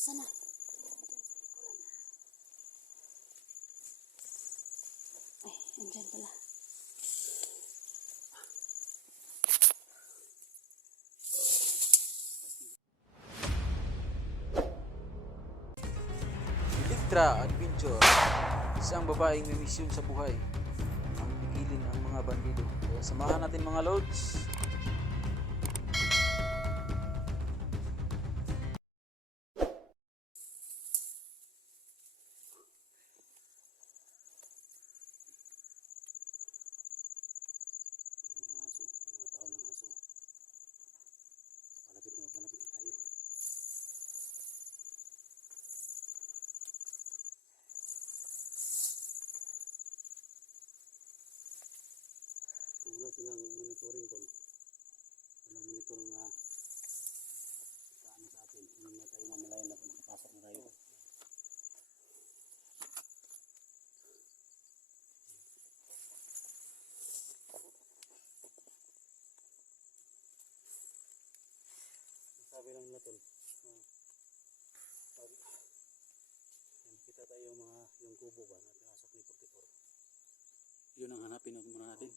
Sana. Ay, andyan pala. Elektra Adventure, isang babaeng may misyon sa buhay ang pigilin ang mga bandido. Kaya samahan natin mga lods. Mga tao ng aso. Palapit na tayo. Kung wala silang monitoring tol, walang monitoring na kaano sa atin, hindi na tayo mamalayan na kung nakapasok na tayo. Sabi lang nila tol, pag nakita tayo yung kubo ba na pinasok ni 44, yun ang hanapin muna natin.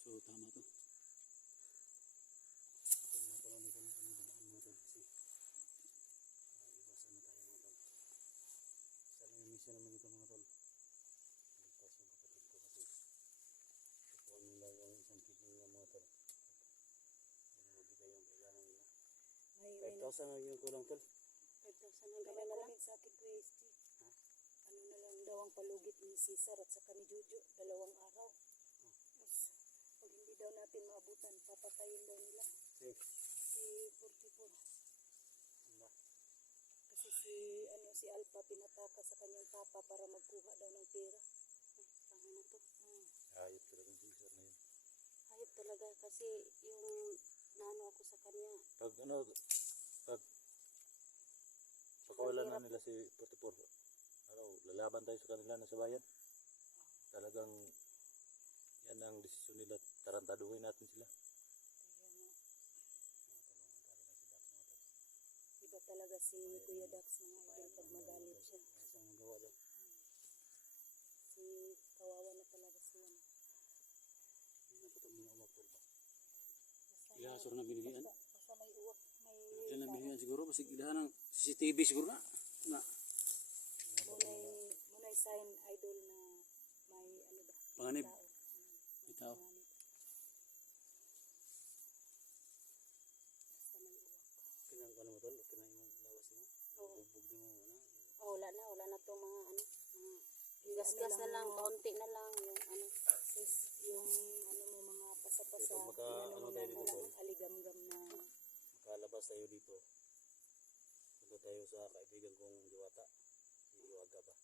So tama to. So napalani ko na kami dumaan mga tol kasi iwasan na tayo mga tol. Isa lang yung mission naman ito mga tol. Ligtas yung kapatid ko kasi tukuhan nila yung isang kidney niya mga tol. Yun ang mabigay yung kailangan nila. 5,000 na yung kulang tol. 5,000 ang gawin na lang sa akin ko SG. Ano na lang daw ang palugit ni Cesar at saka ni Jojo, 2 araw. Pag hindi daw natin maabutan, papatayin daw nila. Si 44. Kasi si Alpha pinataka sa kanyang papa para magkuha daw ng pera. Tama na to. Hayop talaga yung Cesar na yun. Hayop talaga kasi yung naano ako sa kanya. Pag pagkawalan na nila si 44, lalaban tayo sa kanila na sa bayan. Talagang yan ang desisyon nila, tarantaduhin natin sila. Iba talaga si Kuya Dax mga idol pag magalit siya. Isang magawa daw. Si kawawa na talaga siya. Hindi na po itong mga uwag ba? Ihasor na binilihan. Basta may uwak, may... Yan na binilihan siguro, kasi ilahan ng CCTV siguro na. Munay sign idol na may ano ba? Panganib. Tao. May tao. Basta may uwak. Pinang ka na mo tol, pinang yung lawas mo. Bugbog mo na. Oh, wala na to mga ano. Gas-gas na lang, kaunti na lang yung ano. Yung ano mo mga pasapasa. Ano tayo dito tol? Aligam-gam na. Makalabas tayo dito. Punta tayo sa kaibigan kong Diwata. Si Iwaga ba?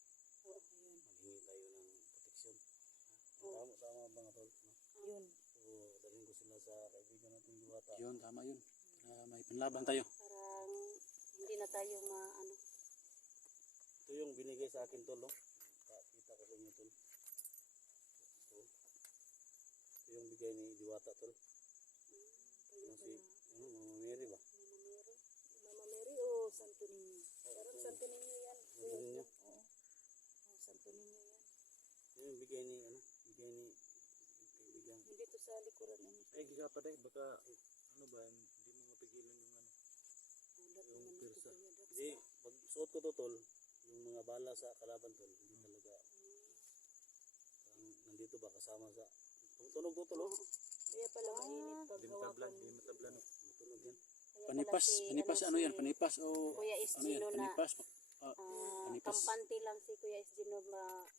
Oo, yun. Maghingi tayo ng proteksyon. Tama ba nga tol? No? Yun. So, dalhin ko sila sa kaibigan natin Diwata. Yun, tama yun. May panlaban tayo. Parang hindi na tayo ano. Ito yung binigay sa akin tol, no? Kita ko sa inyo tol. Ito yung bigay ni Diwata tol. Yung si, Mama Mary ba? Mama Mary o Santo Niño? Parang Santo Niño yan. Santo Niño? Oo. Santo Niño yan. Yung bigay ni, bigay ni kaibigan. Hindi to sa likuran yan. Ay, giga pa dahil, baka, ano ba, hindi mo mapigilan yung yung pirsa. Kasi, pag suot ko to tol, yung mga bala sa kalaban tol, hindi talaga, parang nandito ba kasama sa, tunog to tol, Kaya pala mainit pag hawakan. Hindi matablan, no? Matunog yan. Panipas ano yan? Panipas o Kuya Estino na panipas? Panipas. kampante lang si Kuya Estino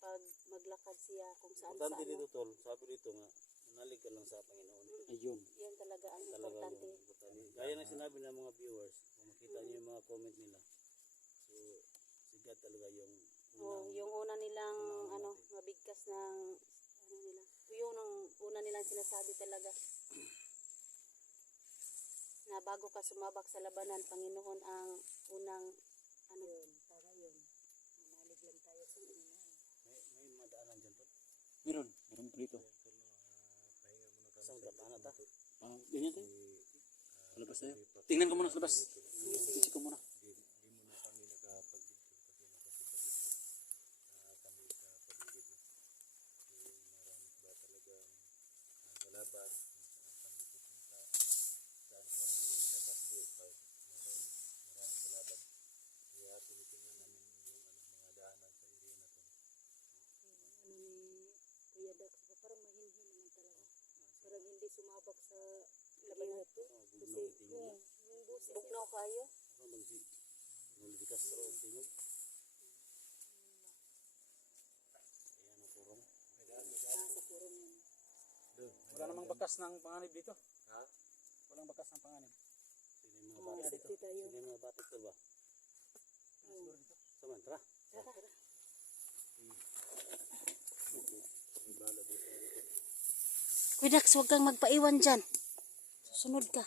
pag maglakad siya kung saan Importante saan. dito tol, sabi dito nga, manalig ka lang sa Panginoon. Ayun. Yan talaga ang Talaga importante. yung importante. Gaya na sinabi ng mga viewers, kung makita niyo yung mga comment nila, so si God talaga yung Yung una nilang mabigkas ng nila. Yung una nilang sinasabi talaga na bago ka sumabak sa labanan, Panginoon ang unang yun, para yun. Manalig lang tayo sa Panginoon. may madaanan dyan tol. Meron pa dito. Isang gabana ta. Ganyan tayo. Palabas tayo. Tingnan ko muna sa labas. Isip ko muna. sumabak sa laban nato. Kasi yung busis. Bugnaw kayo? Ano bang si Noli de Castro ang tingog? Ayan ang purong. Sa purong yun. Wala namang bakas ng panganib dito. Ha? Walang bakas ng panganib. Sino yung mga batik dito? tayo. Sino yung mga batik to ba? Siguro dito. Saman, tara. Tara. May bala dito. Kuy Dax, huwag kang magpaiwan dyan. Susunod ka.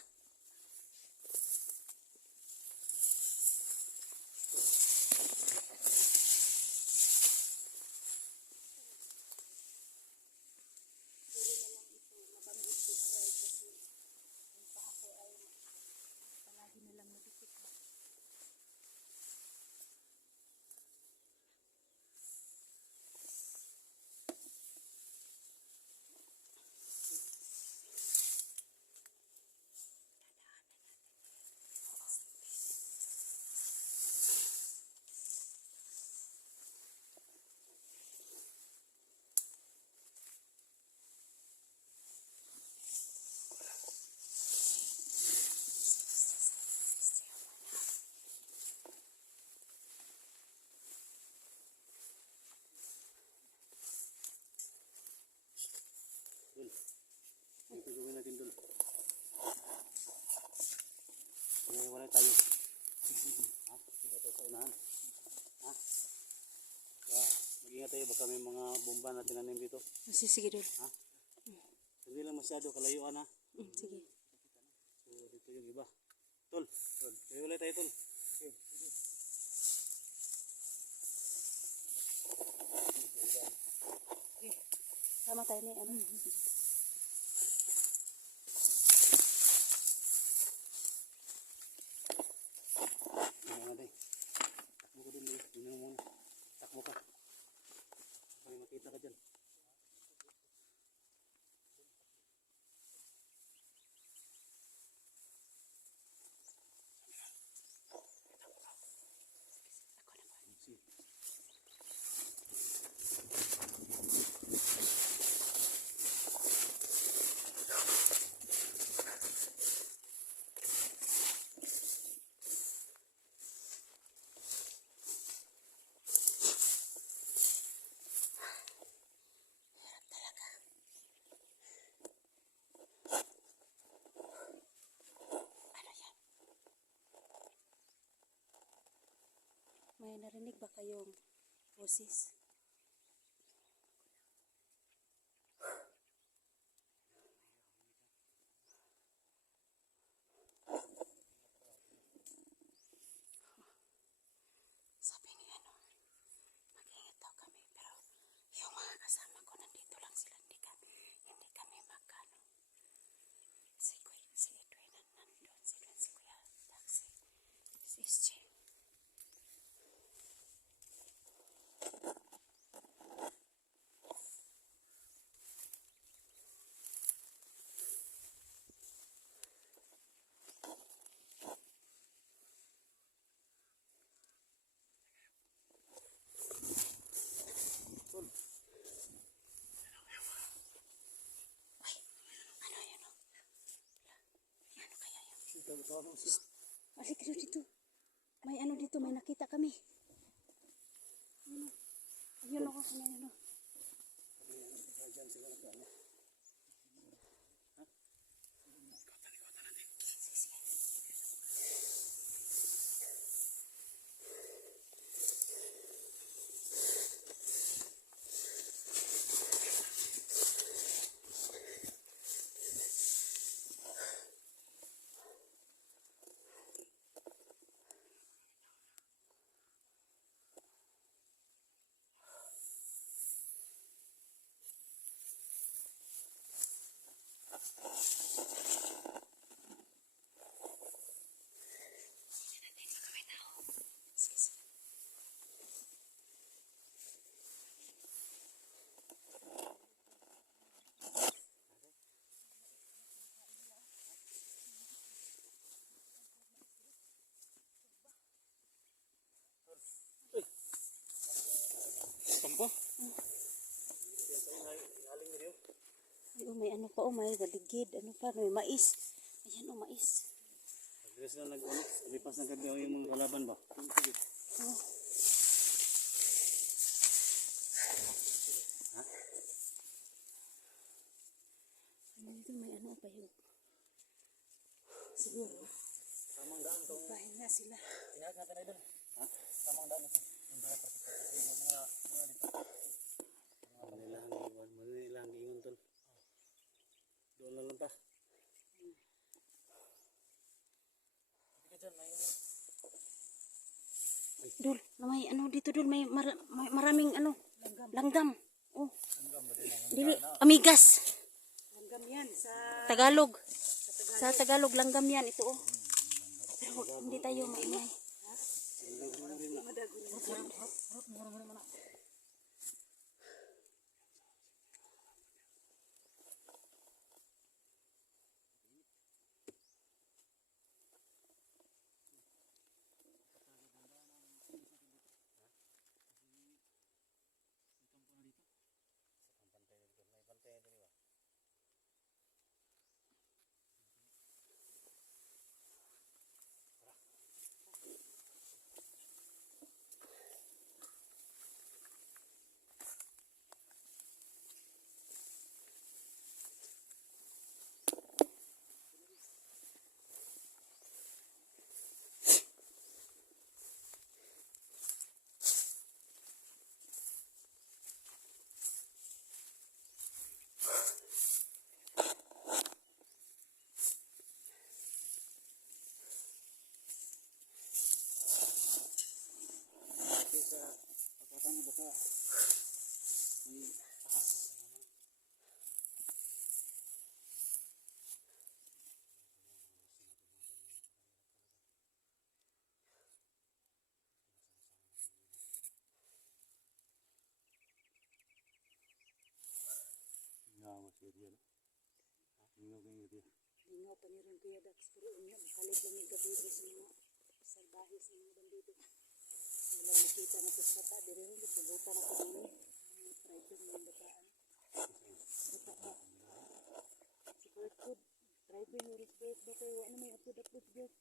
Ito gawin natin dun. Wala tayo. Ha? Hindi tayo sa unahan. Ha? Mag-ingat tayo. Baka may mga bomba na tinanim dito. Sige, Dol. Ha? Hindi lang masyado kalayuan ha. Sige. So dito yung iba. Tol. Kaya wala tayo tol. Sama tayo ni ano. Ano nga day. Takbo ko din day. Yun mo muna. Takbo ka. Para makita ka dyan. May narinig ba kayong boses? Sabi ni ano, mag-ingat daw kami, pero yung mga kasama ko nandito lang sila, hindi kami magkano. Si Edwin nandun, si Kuya Dax, si SJ. Balik ka dito. May ano dito, may nakita kami. Ayun ako, ayun ako. oh, may ano pa, oh, may galigid. Ano pa, may mais. Ayan, oh, mais. Pagkres na lipas ng gabi yung mga kalaban ba? Oh. Ha? Ano dito, may ano pa yun. Siguro. Tamang daan tong Bahin na sila. tinawag natin na doon. Ha? Tamang daan ito. Yung para kasi yung mga dito. Manilang ingon tol. Doon na lang ta. Hindi ka dyan, may Dul, may ano dito dul, may maraming ano, langgam. Oh, hanggang ba din ang dili, amigas. Langgam yan sa Tagalog. Sa Tagalog, langgam yan. Ito, oh. Pero hindi tayo maingay. Area no. Ingaw kang area. Lingaw pa niya rin Kuya Dax. Pero unya, makalit lang yung gabi rin sa mga salbahe sa mga bandido. Wala makita na po sa bata. Diri rin, pubuta na po nini. Mga tribe yung bataan. Bata ba? Si Kurt Food. Tribe yung respect ba kayo? Ano may apod-apod dyan?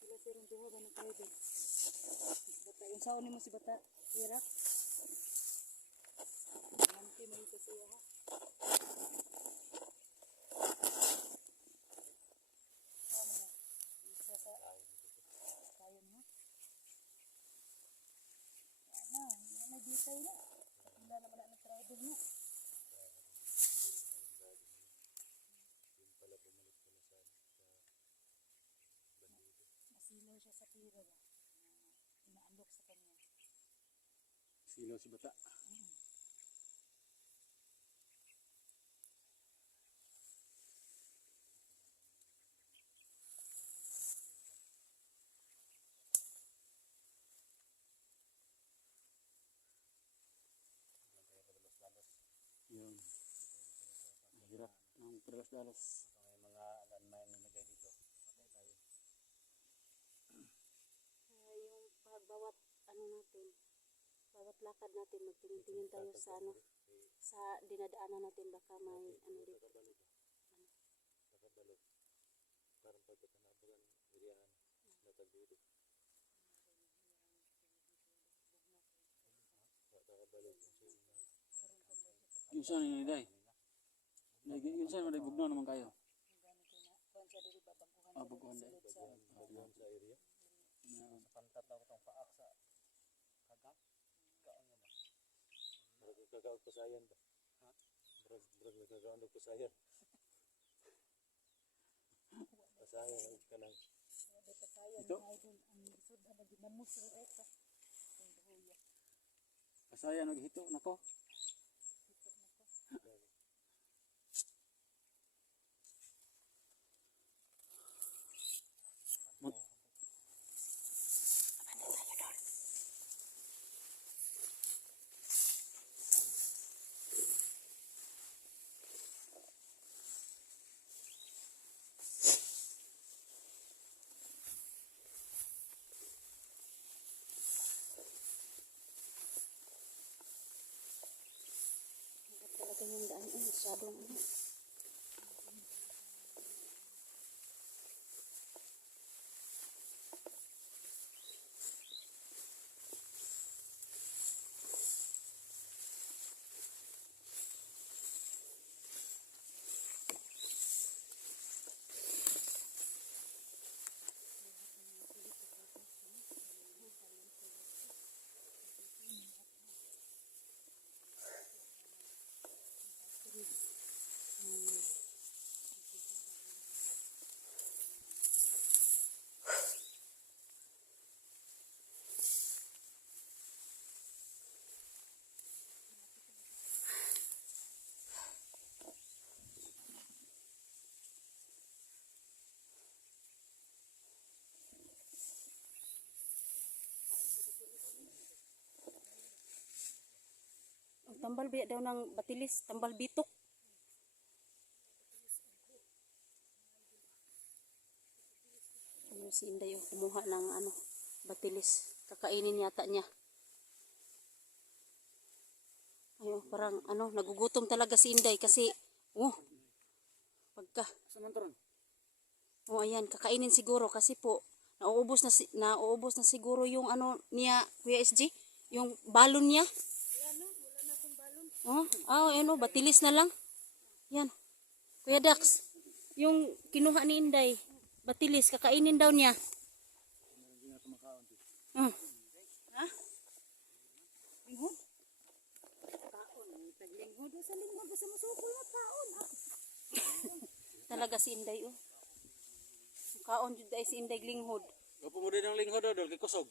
Sila sirang duha ba ng tribe? Si bata. Yung saon mo si bata. Hira? Nanti mo ito siya ha? Ano nga? Isa sa kayan mo? Yan na ditay na. Wala naman na nag-travel mo. Masilaw siya sa tira ba? Inaalok sa kanya. Silaw si bata. Yun. Hirap ng dalas-dalas. may mga landmine na nilagay dito. Patay tayo. Yung pagbawat ano natin, bawat lakad natin, magtingin-tingin tayo sa ano, sa dinadaanan natin, baka may ano dito. Nakabalo. Parang pagkatanabagan iriyahan. Natagdito. Nakabalo. Yung saan yun, Day? Yung saan mo, Day? Bugno naman kayo. Ah, Buguan, Day. Baguhan sa area. Sa pantat na itong paak sa kagam. Kaon nga ba? Marag kagaon ko sayan ba? Ha? Marag kagaon ko sayan. Pasayan ka lang. Ito? Kasaya naghito nako. Masyadong ano. Ang tambal biya daw ng batilis, tambal bitok. Ano si Inday oh, kumuha ng ano, batilis. Kakainin yata niya. Ayun, parang ano, nagugutom talaga si Inday kasi, oh, pagka, Samantaran. oh ayan, kakainin siguro kasi po, nauubos na siguro yung ano niya, Kuya SG, yung balon niya. Oh, ayun oh, batilis na lang. Yan. Kuya Dax, yung kinuha ni Inday, batilis, kakainin daw niya. Ha? Linghod? Kaon. Linghod. Sa linghod, sa masukol na kaon. Talaga si Inday, oh. Kaon jud ay si Inday linghod. Gapo mo din ang linghod dol kay kusog.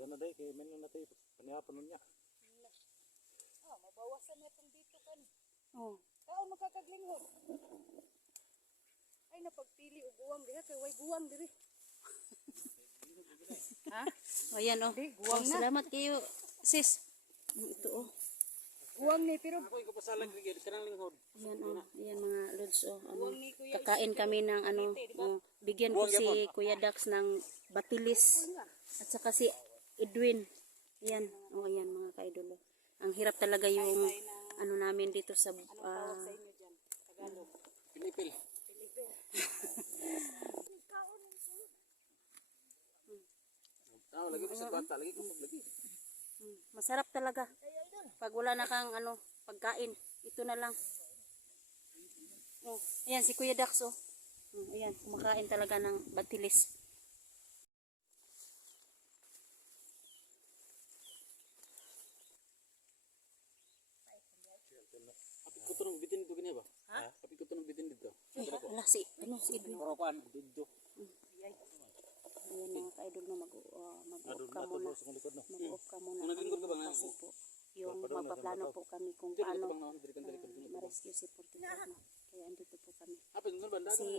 Gana day kay menon natay panihapon nun niya. Mabawasan na itong dito kan. Oh. Kaon makakaglingod. Ay napagpili og guwang diha kay way guwang diri. Ha? Ayan oh. Guwang na. Salamat kayo sis. Ito oh. Guwang ni pero Ako ko pasalag rigid kanang linghod. ayan oh. Ayan mga lods oh. Ano, kakain kami ng ano. Bigyan ko si Kuya Dax ng batilis. At saka si Edwin. Ayan. Oh ayan mga kaidolo. Ang hirap talaga yung ano namin dito sa Pilipil. Lagi sa bata lagi ko lagi. Masarap talaga. Pag wala na kang ano, pagkain, ito na lang. Oh, ayan si Kuya Dax oh. Ayan, kumakain talaga ng batilis. Apit ko tunong bitin dito gani ba? Ha? Apit ko tunong bitin dito. Ay, ala si Edwin. Pero kuan dito. Ayan mga ka-idol na mag-off ka muna. Sa likod no. Mag-off ka muna. Nalingkod ka ba nga? Kasi po, yung magpaplano po kami kung paano ma-rescue si Portugal. Kaya andito po kami. Apit ngon banda. Si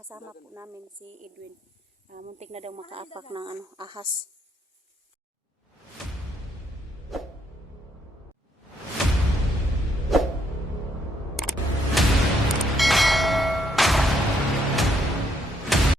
kasama po namin si Edwin. Muntik na daw makaapak ng ano, ahas.